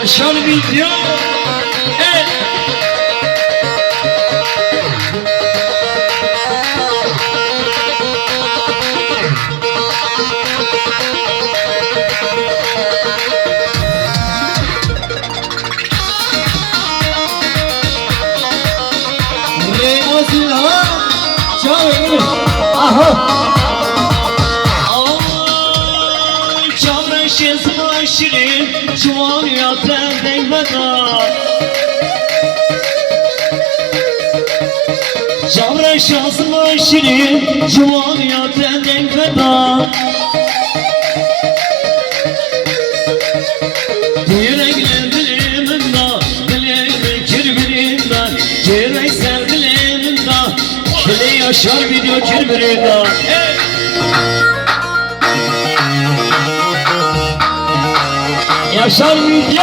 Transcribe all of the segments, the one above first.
Yaşar video. Şirin, çuval yatır dengbeda. Çavra şansıma şirin, çuval yatır dengbeda. Yürekler dilimimde, dilim kirbirimde. Yürekler dilimimde, kili yaşar video kirbirimde. Yaşar video.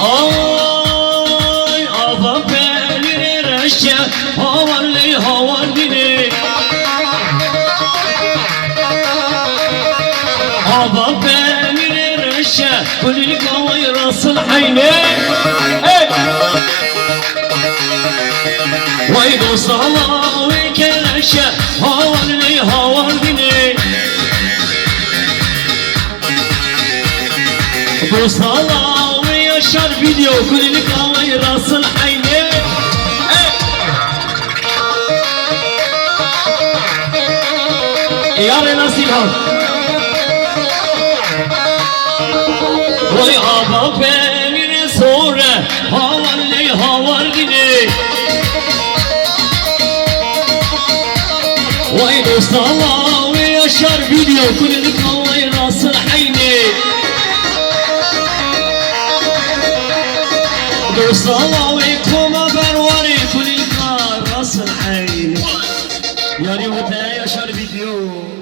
Ay ava belir eşke havarli havar dili. Ava belir eşke kulil kavay rasıl hayne. Vay dostala ve keleşe havarli havar dili. Dostala ve yaşar video kulini kavay rasıl hayne. Yare nasıl ha? Vay aba beni sonra havarli havar dili. Vay dostala ve yaşar video kulini kavay rasıl hayne. dostala ve koma bervari kulini rasıl hayne. Yani o da yaşar video.